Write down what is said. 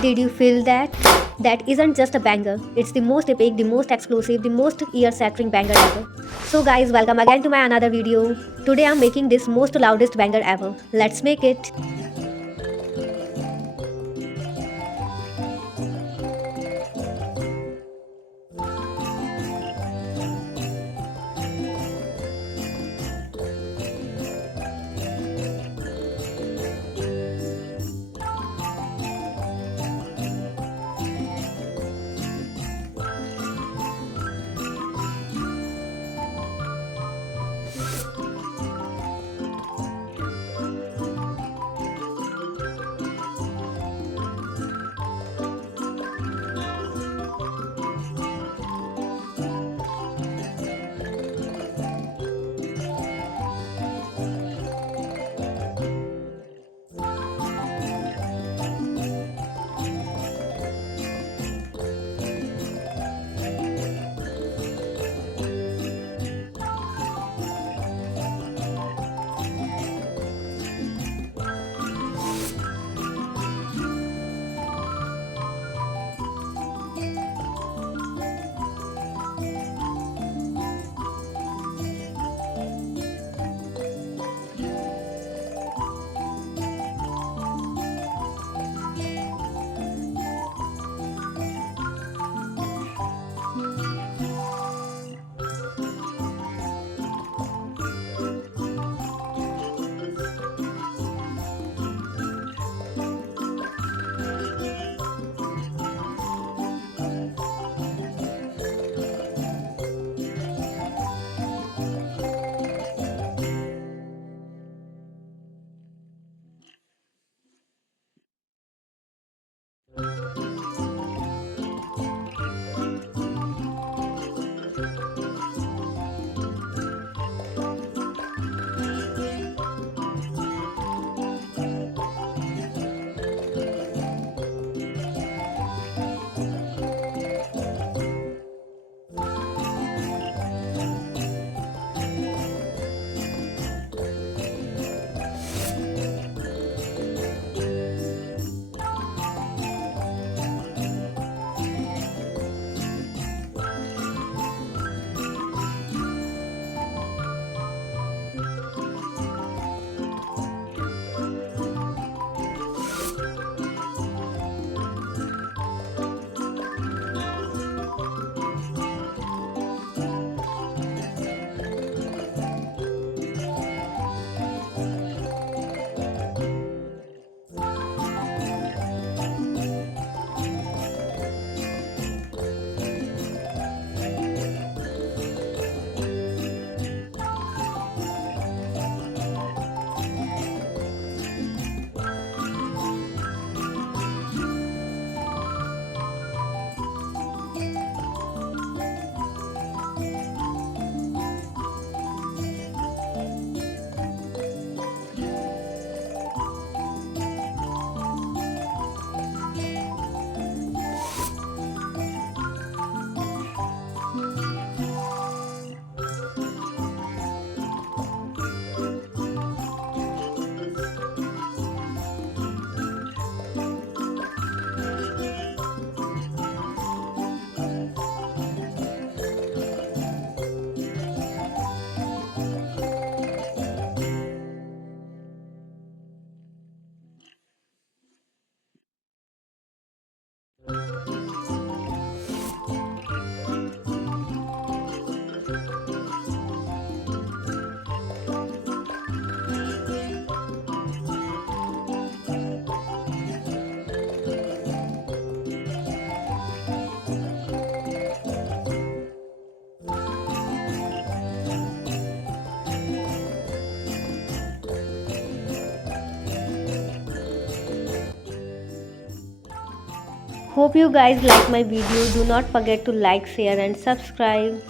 Did you feel that? That isn't just a banger. It's the most epic, the most explosive, the most ear-shattering banger ever. So guys, welcome again to my another video. Today I'm making this most loudest banger ever. Let's make it. Hope you guys like my video. Do not forget to like, share and subscribe.